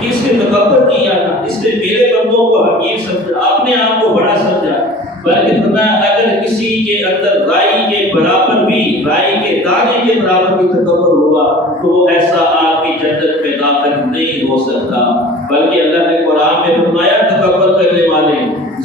کہ اس نے تکبر کیا تھا، اس نے میرے بندوں کو حقیر سمجھا، اپنے آپ کو بڑا سمجھا، بلکہ فرمایا اگر کسی کے اندر رائی کے برابر بھی، رائی کے دانے کے برابر بھی تکبر ہوا تو وہ ایسا آپ کی جنت میں داخل نہیں ہو سکتا۔ بلکہ اللہ نے قرآن میں فرمایا تکبر کرنے والے،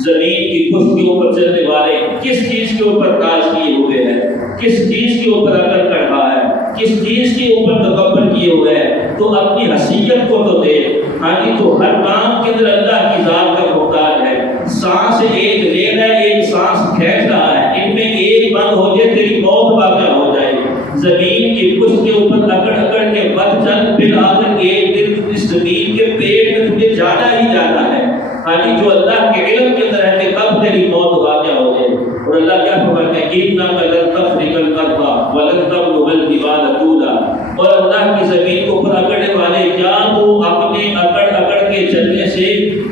زمین کی پشت کے اوپر چلنے والے کس چیز کے اوپر تاج کیے ہوئے ہیں، کس چیز کے اوپر عقل کڑھا ہے، کس چیز کے اوپر تکبر کیے ہوئے ہیں، تو اپنی حیثیت کو تو دے۔ ہاں جی، تو ہر کام کے اندر اللہ کی ذات کا محتاج ہے۔ سانس ایک لے رہا ہے، ایک سانس کھینچ رہا ہے، ان میں ایک بند ہو جائے تیری موت واقع ہو جائے۔ زمین کی پشت کے اوپر اکڑ اکڑ کے بد چل، پھر آخر ایک دن اس زمین کے پیٹ میں تجھے جانا ہی جانا ہے۔ ہاں جی، جو اللہ کے علم کے اندر ہے کہ کب تیری موت واقع ہو جائے۔ اور اللہ کیا فرماتا ہے اِنَّكَ لَن تَخْرِقَ الْأَرْضَ وَلَن تَبْلُغَ الْجِبَالَ طُولًا۔ اور اللہ کی زمین کو اوپر اکڑنے والے، کیا تو اپنے اکڑ اکڑ کے چلنے سے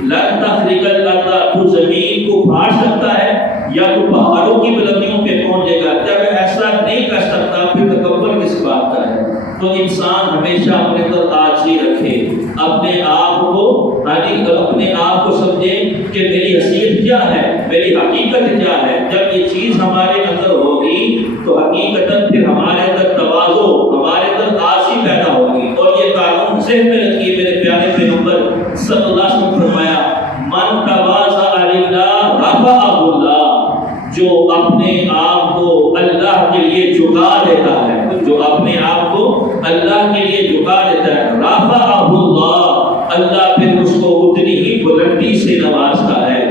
لن تخرق الارض، تو زمین کو پھاڑ سکتا ہے یا تو پہاڑوں کی بلندیوں پہ پہنچ جائے گا؟ جب ایسا نہیں کر سکتا پھر تکبر کس بات کا ہے؟ تو انسان ہمیشہ اپنے اندر عاجزی رکھے، اپنے آپ کو اپنے آپ کو سمجھے کہ میری حیثیت کیا ہے، میری حقیقت کیا ہے۔ جب یہ چیز ہمارے اندر ہوگی تو حقیقتاً پھر ہمارے اندر تواضع، ہمارے اندر عاجزی پیدا ہوگی۔ اور یہ قانون ذہن میں رکھیے، میرے پیارے پیغمبر صلی اللہ علیہ وسلم نے فرمایا من تواضع للہ رفعہ اللہ، جو اپنے آپ کو اللہ کے لیے جھکا دیتا ہے، جو اپنے آپ کو اللہ کے لیے جھکا دیتا ہے، رفعہ اللہ، اللہ پھر اس کو اتنی ہی بلندی سے نوازتا ہے۔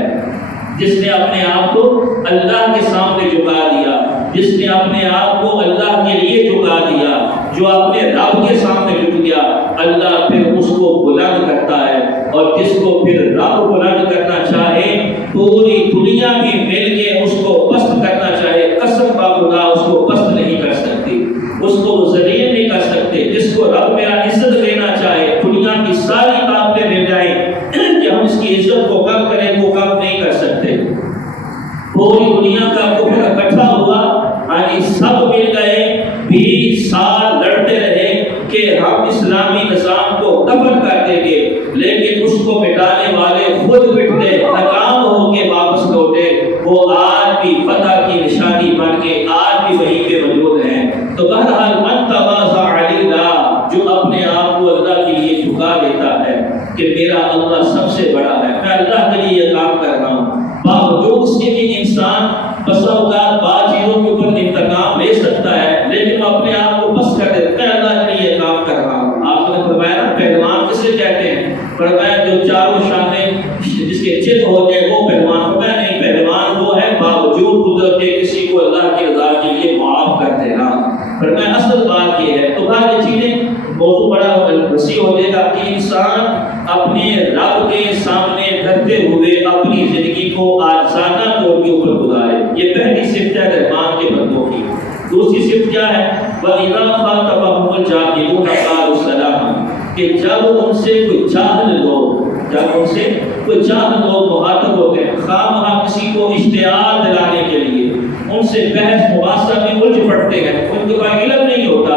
جس نے اپنے آپ کو اللہ کے سامنے جھکا دیا، جس نے اپنے آپ کو اللہ کے لیے جھکا دیا، جو اپنے رب کے سامنے جھک گیا، اللہ پھر اس کو بلند کرتا ہے۔ اور جس کو پھر رب بلند کرنا چاہے، پوری دنیا بھی مل کے اس کو پست کرنا چاہے، قسم کا خدا اس کو پست نہیں کر سکتی، اس کو ذلیل نہیں کر سکتے۔ جس کو رب میرا عزت دینا چاہے، دنیا کی ساری طاقتیں لے جائیں کہ ہم اس کی عزت کو کم کریں، وہ کم نہیں کر سکتے۔ پوری دنیا کا کفر اکٹھا ہوا، یعنی سب مل گئے، 20 سال لڑتے رہے کہ ہم اسلامی نظام کو دفن کر دیں گے، لیکن اس کو مٹانے والے خود مٹتے، ناکام ہو کے واپس لوٹے۔ وہ آج بھی فتح کی نشانی بن کے آج بھی وہیں پہ موجود ہیں۔ تو بہرحال من تواضع للہ، جو اپنے آپ کو اللہ کے لیے جھکا دیتا ہے کہ میرا اللہ سب سے بڑا ہے، میں اللہ کے لیے یہ کام کر رہا ہوں، باوجود اس کے بھی انسان بسا اوقات بعض چیزوں کے اوپر انتقام لے سکتا ہے، لیکن وہ اپنے آپ کو بس کر دیتا ہے، اللہ کے لیے یہ کام کر رہا ہوں۔ آپ نے فرمایا پہلوان کسے کہتے ہیں؟ فرمایا جو چاروں شانیں جس کے چت ہو جائے وہ پہلوان۔ فرمایا نہیں، پہلوان وہ ہے باوجود قدرت کے کسی کو اللہ کی رضا کے لیے معاف کر دینا۔ فرمایا اصل بات یہ ہے۔ تو بعض یہ چیزیں موضوع بڑا وسیع ہو جائے گا کہ انسان اپنے رب کے سامنے دھرتے ہوئے اپنی زندگی کو آجزانہ طور کے اوپر گزارے۔ یہ پہلی صفت ہے رحمان کے بندوں کی۔ دوسری صفت کیا ہے؟ وَإِذَا خَاطَبَهُمُ الْجَاهِلُونَ قَالُوا سَلَامًا، کہ جب ان سے کوئی جاہل لوگ، جب ان سے کوئی جاہل لوگ مخاطب ہوتے ہیں، خواہ مخواہ کسی کو اشتعال دلانے کے لیے ان سے بحث مباحثہ میں الجھ پڑتے ہیں، ان کے پاس علم نہیں ہوتا،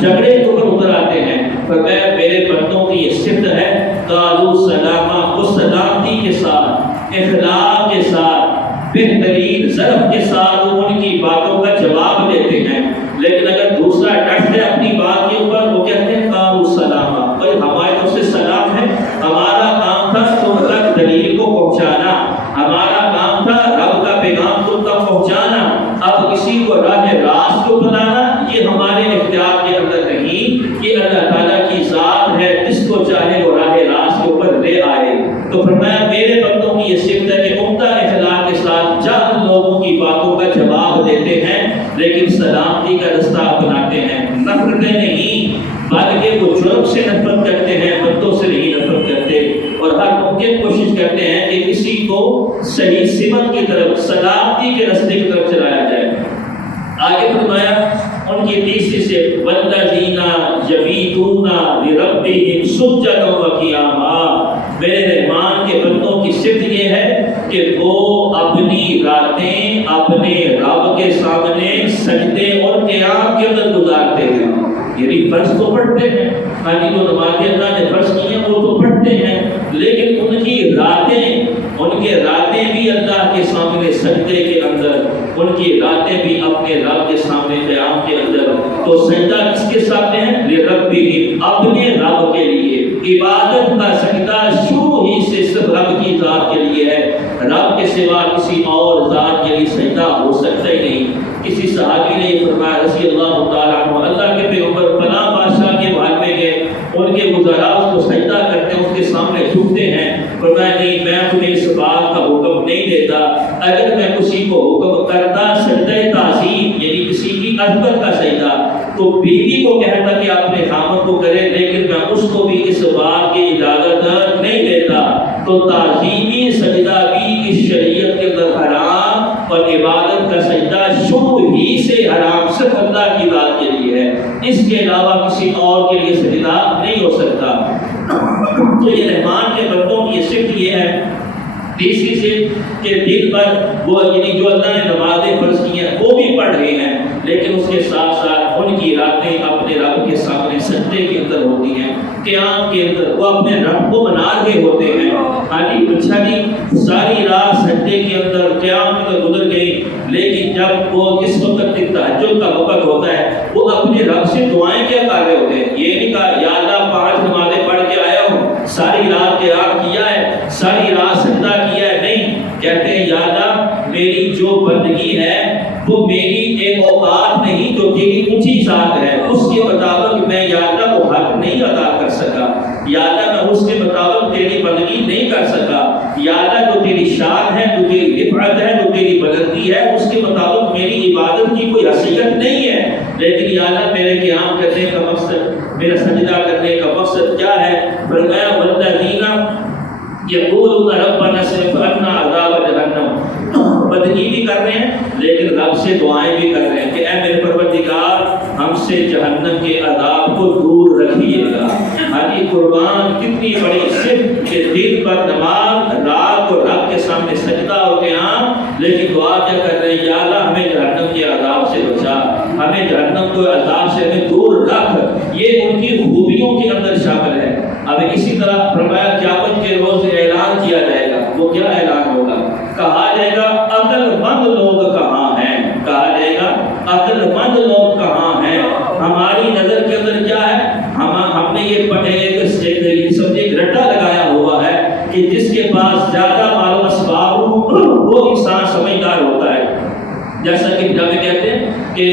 جھگڑے کے اوپر اتر آتے ہیں۔ فرمایا میرے بندوں کی یہ صفت ہے، قالوا سلاما، وہ سلامتی کے ساتھ، اخلاق کے ساتھ، بہترین ظرف کے ساتھ ان کی باتوں کا جواب دیتے ہیں۔ لیکن اگر دوسرا ڈٹ ہے اپنی بات کے اوپر، وہ کہتے ہیں قالوا سلاما، بھائی ہماری طرف سے سلام ہے، ہمارا کام تھا تم تک دلیل کو پہنچانا، ہمارا کام تھا رب کا پیغام تم تک پہنچانا، اب کسی کو راہ راست کو بتانا یہ ہمارے اختیار کے اندر نہیں، یہ اللہ تعالیٰ کی ذات ہے، جس کو چاہے وہ راہ راست کے اوپر لے آئے۔ تو فرمایا میرے بندوں کی یہ صفت ہے کہ عمدہ اخلاق کے ساتھ جاہل لوگوں کی باتوں کا جواب دیتے ہیں، لیکن سلامتی کا رستہ اپناتے ہیں، نفرتیں نہیں، بلکہ وہ جرم سے نفرت کرتے ہیں، بندوں سے نہیں نفرت کرتے، اور ہر ممکن کوشش کرتے ہیں کہ کسی کو صحیح سمت کی طرف، سلامتی کے راستے کی طرف چلایا جائے۔ آگے فرمایا ان کی تیسری صفت والذین یبیتون لربہم سجدا وقیاما، میرے رحمان کے بندوں کی صفت یہ ہے کہ وہ اپنی راتیں اپنے رب کے سامنے سجدے اور قیام کے اندر گزارتے ہیں، یعنی فرض تو پڑھتے ہیں، جو نمازیں اللہ نے فرض کی ہیں وہ تو پڑھتے سجدے کے اندر، ان کی راتیں بھی اپنے رب کے سامنے قیام کے اندر، تو سجدہ کس کے سامنے ہے؟ لربہم، اپنے رب کے لیے۔ عبادت کا سجدہ شروع ہی سے صرف رب کی ذات کے لیے ہے، رب کے سوا کسی اور ذات کے لیے سجدہ ہو سکتا ہی نہیں۔ کسی صحابی نے یہ فرمایا رضی اللہ تعالیٰ عنہ، اللہ کے پیغمبر فلاں بادشاہ کے محل میں گئے، ان کے وزراء اس کو سجدہ کرتے ہیں، اس کے سامنے جھکتے ہیں، فرمایا نہیں میں تمہیں اس بات کا حکم نہیں دیتا، اگر میں کسی کو حکم کرتا سجدہ تعظیم یعنی کسی کی عظمت کا سجدہ تو بیوی کو کہتا کہ اپنے خامد کو کرے، لیکن میں اس کو بھی اس بات کی اجازت نہیں دیتا۔ تو تعظیمی سجدہ بھی اس شریعت کے اندر حرام، اور عبادت کا سجدہ شروع ہی سے حرام صرف اللہ کی ذات کے لیے ہے، اس کے علاوہ کسی اور کے لیے سجدہ نہیں ہو سکتا۔ تو یہ رحمان کے بندوں کی صفت یہ ہے تیسری سے کہ دن پر وہ یعنی جو اللہ نے نمازیں فرض کی ہیں وہ بھی پڑھ رہے ہیں، لیکن اس کے ساتھ ساتھ ان کی راتیں اپنے رب کے سامنے سجدے کے اندر ہوتی ہیں، قیام کے اندر وہ اپنے رب کو بنا رہے ہوتے ہیں۔ اچھا جی ساری رات سجدے کے اندر قیام کے اندر گزر گئی، لیکن جب وہ اس وقت تہجد کا وقت ہوتا ہے وہ اپنے رب سے دعائیں کیا کر رہے ہوتے ہیں؟ یہ نہیں کہا یا اللہ 5 نمازیں پڑھ کے آیا ہوں، ساری رات قیام کیا ہے، ساری رات سجدہ کیا ہے، نہیں، کہتے ہیں یا اللہ میری جو بندگی ہے وہ میری ایک اوقات نہیں جو تیری اونچی ذات ہے اس کے مطابق میں یا اللہ کو حق نہیں ادا کر سکا، یا اللہ میں اس کے مطابق تیری بندگی نہیں کر سکا، یا اللہ جو تیری شان ہے، جو تیری رفعت ہے، جو تیری بلندی ہے اس کے مطابق میری عبادت کی کوئی حیثیت نہیں ہے، لیکن یا اللہ میرے قیام کرنے کا مقصد، میرا سجدہ کرنے کا مقصد کیا ہے؟ فرمایا والذین یقولون ربنا اصرف عنا عذاب جہنم، بندگی بھی کر رہے ہیں لیکن رب سے دعائیں بھی کر رہے ہیں کہ اے میرے پروردگار ہم سے جہنم کے عذاب کو دور رکھیے گا۔ حاجی قربان کتنی بڑی صفت کہ دن پر نماز، رات کو رب کے سامنے سجدہ اور قیام، لیکن دعا کیا کر رہے ہیں؟ یا اللہ ہمیں جہنم کے عذاب سے بچا، ہمیں جہنم کے عذاب سے ہمیں دور رکھ، یہ ان کی خوبیوں کے اندر شامل ہے۔ اب اسی طرح فرمایا قیامت کے روز اعلان کیا جائے گا، وہ کیا اعلان ہوگا؟ کہا جائے گا عقل مند لوگ کہاں ہیں، کہا جائے گا عقل مند لوگ کہاں ہیں۔ ہماری نظر کے اندر کیا ہے؟ ہم نے یہ پڑھے ایک رٹا لگایا ہوا ہے کہ جس کے پاس زیادہ مال و اسباب ہو وہ انسان سمجھدار ہوتا ہے، جیسا کہ جب کہتے ہیں کہ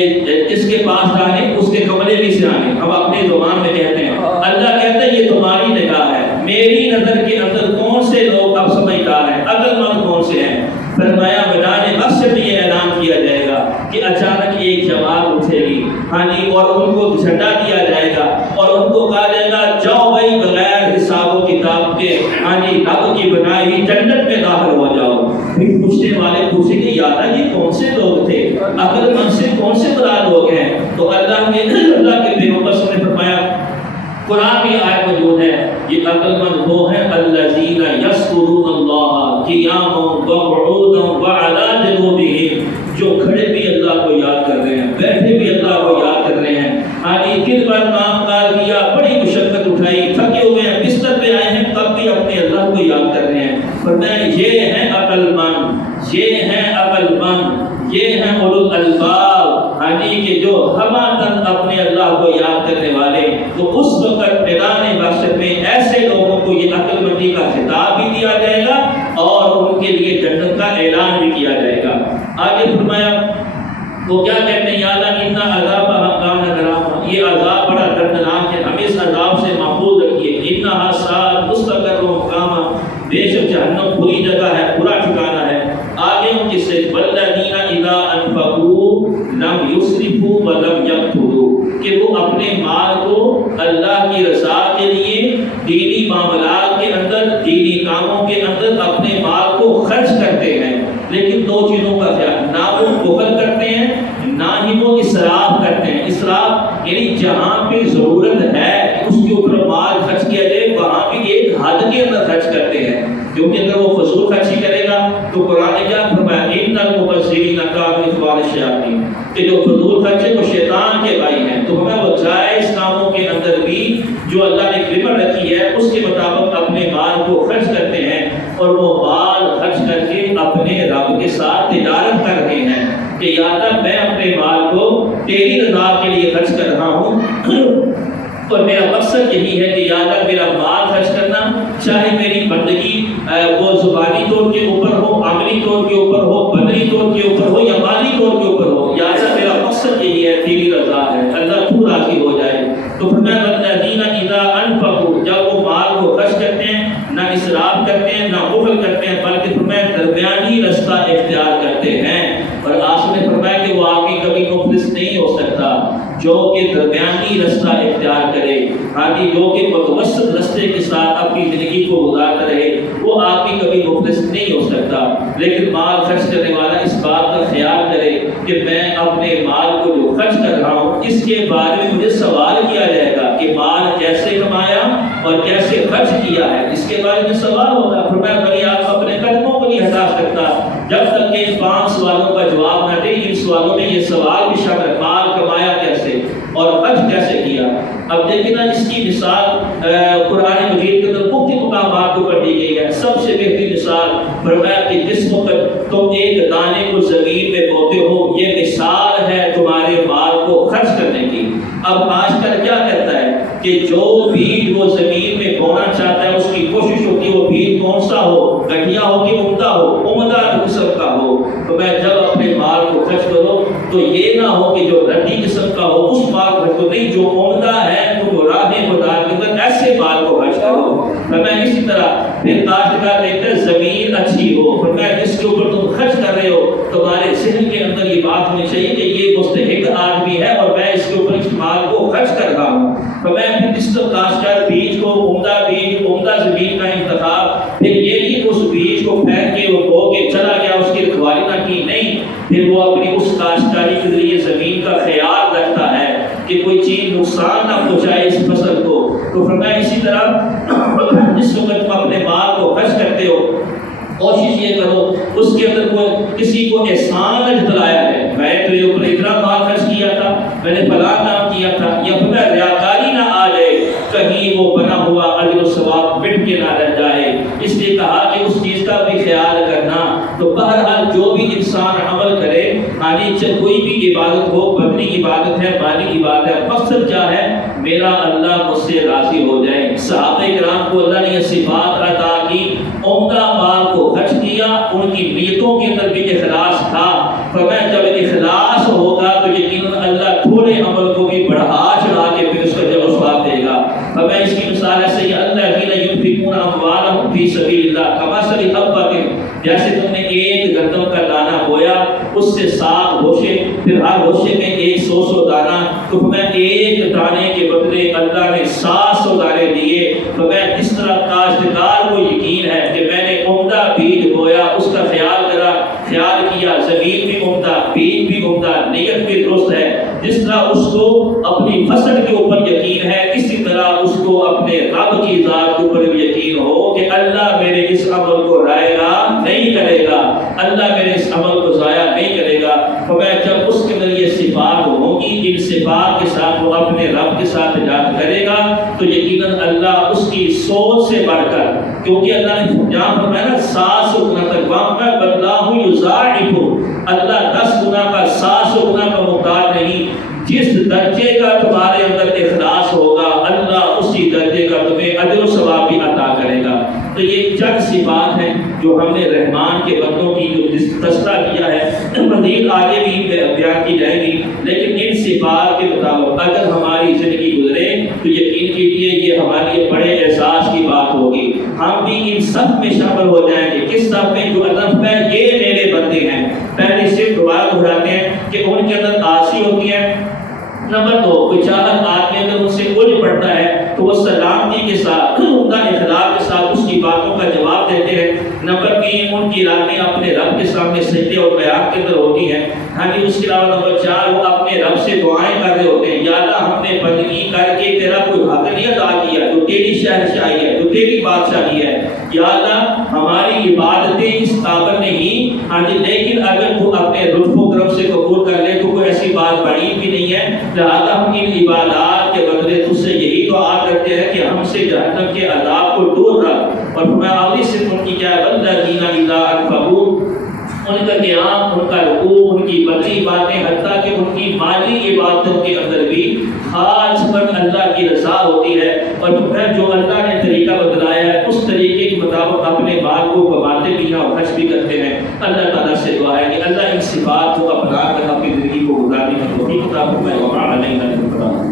جس کے پاس جانے اس کے کمرے بھی سرانے، ہم اپنی زبان میں کہتے ہیں، اللہ کہتا ہے یہ تمہاری نگاہ ہے، میری نظر کے اندر کون سے لوگ اب سمجھدار ہیں، عقل مند کون سے ہیں؟ فرمایا میدان محشر میں یہ اعلان کیا جائے گا کہ اچانک ایک جماعت اٹھے گی، ہاں جی، اور ان کو جھنڈا دیا جائے گا اور ان کو کہا جائے گا جاؤ بھائی بغیر حساب و کتاب کے ہاں جی رب کی بنائی ہوئی جنت میں داخل ہو جاؤ۔ پھر پوچھنے والے پوچھیں گے یا اللہ یہ کون سے لوگ تھے، عقل مند سے کون سے بڑا لوگ ہیں؟ تو اللہ کے پیغمبر صلی اللہ علیہ وسلم نے فرمایا قرآن کی آیت موجود ہے، یہ عقل مند وہ ہیں الذین یذکرون اللہ قیاما وقعودا وعلی جنوبہم، جو کھڑے بھی اللہ کو یاد کر رہے ہیں، بیٹھے بھی اللہ کو یاد کر رہے ہیں، آدھی دن بھر کام کار کیا، بڑی مشقت اٹھائی، تھکے ہوئے ہیں، بستر پہ آئے ہیں، تب بھی اپنے اللہ کو یاد کر رہے ہیں۔ فرمایا یہ ہیں عقل مند، یہ ہیں عقل مند، یہ ہیں اولو الالباب، یعنی کہ جو ہماتن اپنے اللہ کو یاد کرنے والے۔ تو اس وقت میدان محشر میں ایسے لوگوں کو یہ عقل مندی کا خطاب بھی دیا جائے گا اور ان کے لیے جنت کا اعلان بھی کیا جائے گا۔ آگے فرمایا وہ کیا کہتے ہیں؟ یا اللہ ان عذاب کان غراما، یہ عذاب بڑا دردناک ہے، ہمیں اس عذاب سے محفوظ رکھیے۔ انھا ساءت مستقر و مقاما، بے شک جہنم بری جگہ ہے، برا ٹھکانہ ہے۔ آگے ان کی صفت والذین اذا انفقوا لم یسرفوا ولم یقتروا، کہ وہ اپنے مال کو اللہ کی رضا کے لیے دینی معاملات کے اندر، دینی کاموں کے اندر اپنے مال کو خرچ کرتے ہیں، لیکن دو چیزوں کا خیال، نہ وہ بخل کرتے ہیں نہ ہی وہ اسراف کرتے ہیں۔ اسراف یعنی جہاں پہ ضرورت ہے اس کے اوپر مال خرچ کیا جائے وہاں بھی ایک حد کے اندر خرچ کرتے ہیں، کیونکہ اگر وہ فضول خرچی کرے گا تو قرآن نے کیا فرمایا ان المبذرین کانوا اخوان الشیاطین، کہ جو فضول خرچے وہ شیطان کے بھائی ہیں۔ تو ہمیں وہ جائز کاموں کے اندر بھی جو اللہ نے لمٹ رکھی ہے اس کے مطابق اپنے مال کو خرچ کرتے ہیں، اور وہ مال خرچ کر کے اپنے رب کے ساتھ کہ یا اللہ میں اپنے مال کو تیری رضا کے لیے خرچ کر رہا ہوں اور میرا مقصد یہی ہے کہ یا اللہ میرا مال خرچ کرنا چاہے میری بندگی وہ زبانی طور کے اوپر ہو، عملی طور کے اوپر ہو، بدنی طور کے اوپر ہو یا مالی طور کے اوپر ہو، یا اللہ میرا مقصد یہی ہے تیری رضا ہے، اللہ تو راضی ہو جائے۔ تو فرمایا والذین اذا انفقوا، جب وہ مال کو خرچ کرتے ہیں نہ اسراف کرتے ہیں نہ بخل کرتے ہیں بلکہ فرمایا درمیانی رستہ اختیار کرتے ہیں۔ اور آخر میں فرمایا کہ وہ آگے کبھی مفلس نہیں ہو سکتا جو کہ درمیانی رستہ اختیار کرے، آگے جو کہ متوسط رستے کے ساتھ اپنی زندگی کو گزارتا رہے، وہ آگے کبھی مفلس نہیں ہو سکتا۔ لیکن مال خرچ کرنے والا اس بات کا خیال کرے کہ میں اپنے مال کو جو خرچ کر رہا ہوں اس کے بارے میں مجھے سوال کیا جائے گا کہ مال کیسے کمایا اور کیسے خرچ کیا ہے، اس کے بارے میں سوال ہوگا۔ فرمایا بھائی آپ اپنے قدموں کو نہیں ہٹا سکتا جب تک کہ ان 5 سوالوں کا جواب نہ دے۔ ان سوالوں میں یہ سوال بھی شامل، مال کمایا کیسے اور خرچ کیسے کیا۔ اب دیکھیں نا اس کی مثال قرآن مجید کے اندر مختلف مقامات کو پڑھی گئی ہے۔ سب سے بہترین مثال فرمایا کہ جس وقت تم ایک دانے کو زمین میں بوتے ہو، یہ مثال ہے تمہارے مال کو خرچ کرنے کی۔ اب آج کل کیا کہتا ہے کہ جو بیج وہ زمین میں بونا چاہتا ہے اس کی کوشش ہوتی ہے وہ بیج کون سا ہو، گٹھیا ہو کہ عمدہ ہو، عمدہ قسم کا ہو۔ تو میں جب اپنے مال کو خرچ کرو تو یہ نہ ہو کہ جو رٹی قسم کا ہو اس مال کو خرچ کرو، نہیں جو عمدہ ہے تو راہ خدا کے اندر ایسے مال کو خرچ کرو۔ میں اسی طرح پھر کاشتکار دیکھتے ہیں زمین اچھی ہو، فرمایا جس کے اوپر تم خرچ کر رہے ہو تمہارے ذہن کے اندر یہ بات ہونی چاہیے کہ یہ مستحق آدمی ہے اور میں اس کے اوپر اس مال کو خرچ کر رہا ہوں۔ فرمایا پھر جس کاشتکار بیج کو عمدہ زمین کا انتخاب، پھر یہ نہیں اس بیج کو پھینک کے وہ بو کے چلا گیا، اس کی رکھوالی نہ کی، نہیں، پھر وہ اپنی اس کاشتکاری کے ذریعے زمین کا خیال رکھتا ہے کہ کوئی چیز نقصان نہ پہنچائے اس فصل کو۔ تو فرمایا اسی طرح جس وقت تم اپنے مال کو خرچ کرتے ہو کوشش یہ کرو اس کے اندر کوئی کسی کو احسان جتلایا ہے، میں تیرے اوپر اتنا مال خرچ کیا تھا، میں نے فلاں کام کیا تھا، یا فرمایا ریاکاری نہ آ جائے، کہیں وہ بنا ہوا اجر و ثواب مٹ کے نہ رہ جائے۔ اس لیے کہا کہ اس چیز کا بھی خیال کرنا۔ تو بہرحال جو بھی انسان عمل کرے، یعنی کوئی بھی عبادت ہو، بدنی عبادت ہے، مالی عبادت ہے، مقصد کیا ہے؟ میرا اللہ مجھ سے راضی ہو جائے۔ صحابہ کرام کو اللہ نے یہ صفات عطا کی، عمدہ مال کو خرچ کیا، ان کی نیتوں کے اندر بھی اخلاص تھا۔ فرمایا جب اخلاص ہوگا تو یقیناً اللہ تھوڑے عمل کو بھی بڑھا چڑھا کے پھر اس کا جب ثواب دے گا۔ فرمایا اس کی مثال ایسے ہی الذین ينفقون اموالهم فی سبیل اللہ کمثل حبۃ، جیسے تم نے ایک گندم کا دانہ بویا، اس سے 7 گوشے، پھر ہر گوشے میں 100 دانہ، تو میں ایک دانے کے بدلے اللہ نے 700 دانے دیے۔ تو میں اس طرح کاشتکار کو یقین ہے کہ میں نے عمدہ بیج بویا، اس کا خیال کیا، زمین بھی عمدہ، بیج بھی عمدہ، نیت بھی درست ہے۔ جس طرح اس کو اپنی فصل کے اوپر یقین ہے، اسی طرح اس کو اپنے رب کی ذات کے اوپر بھی یقین ہو کہ اللہ میرے اس عمل کو رائے گا نہیں کرے گا، اللہ میرے اس عمل کو ضائع نہیں کرے گا۔ فرمایا جب اس کے اندر یہ صفات ہوگی، ان صفات کے ساتھ وہ اپنے رب کے ساتھ اجازت کرے گا تو یقیناً اللہ اس کی سوچ سے بڑھ کر، کیونکہ اللہ نے جہاں فرمایا نا 700 گنا تک واقع بدلاہ یضاعف، اللہ 10 گنا کا 700 گنا کا محتاج نہیں۔ جس درجے کا تمہارے اندر اخلاص ہوگا اللہ اسی درجے کا تمہیں اجر و ثواب بھی عطا کرے گا۔ تو یہ چند صفات ہیں جو ہم نے رحمان کے بندوں کی جو تذکرہ کیا ہے، مزید آگے بھی بیان کی جائے گی، لیکن ان صفات کے مطابق اگر ہماری زندگی گزرے تو یقین کیجیے یہ ہمارے لیے بڑے احساس کی بات ہوگی، ہم بھی ان سب میں شامل ہو جائیں گے۔ کس سب میں؟ جو اللہ ہے یہ میرے بندے ہیں۔ پہلے صرف دوبارہ دہراتے ہیں کہ ان کے اندر آسی ہوتی ہے۔ نمبر 2، کوئی چاہت آدمی اگر ان سے الجھ پڑتا ہے تو وہ سلامتی کے ساتھ، عمدہ اخلاق کے ساتھ اس کی باتوں کا جواب دیتے ہیں۔ نمبر 3، ان کی راتیں اپنے رب کے سامنے سجدے اور بیعت کے اندر ہوتی ہیں۔ ہاں جی، اس کے علاوہ نمبر 4، وہ اپنے رب سے دعائیں کر رہے ہوتے ہیں، یا اللہ ہم نے بندگی کر کے تیرا کوئی حق نہیں ادا کیا، جو تیری شہنشاہی ہے، جو تیری بادشاہی ہے، یا اللہ ہماری عبادتیں اس قابل نہیں، ہاں جی، لیکن اگر تو اپنے لطف و کرم سے قبول کر لے تو کوئی ایسی بات بعید بھی نہیں ہے، لہٰذا ہم ان عبادات کے بدلے تجھ سے یہی دعا کرتے ہیں کہ ہم سے جہنم کے عذاب کو دور رکھ۔ اور میں آگے سے ان کی کیا ہے، والذین اذا انفقوا، ان کا قیام، ان کا رکوع، ان کی بدی باتیں، حتیٰ کہ ان کی مالی عبادتوں کے اندر بھی خاص پر اللہ کی رضا ہوتی ہے، اور پھر جو اللہ نے طریقہ بتلایا ہے اس طریقے کے مطابق اپنے مال کو کماتے بھی ہیں اور خرچ بھی کرتے ہیں۔ اللہ تعالیٰ سے دعا ہے کہ اللہ ان صفات کو اپنا کر اپنی زندگی کو گزارنے کی توفیق عطا فرمائے۔ وما علینا الا البلاغ۔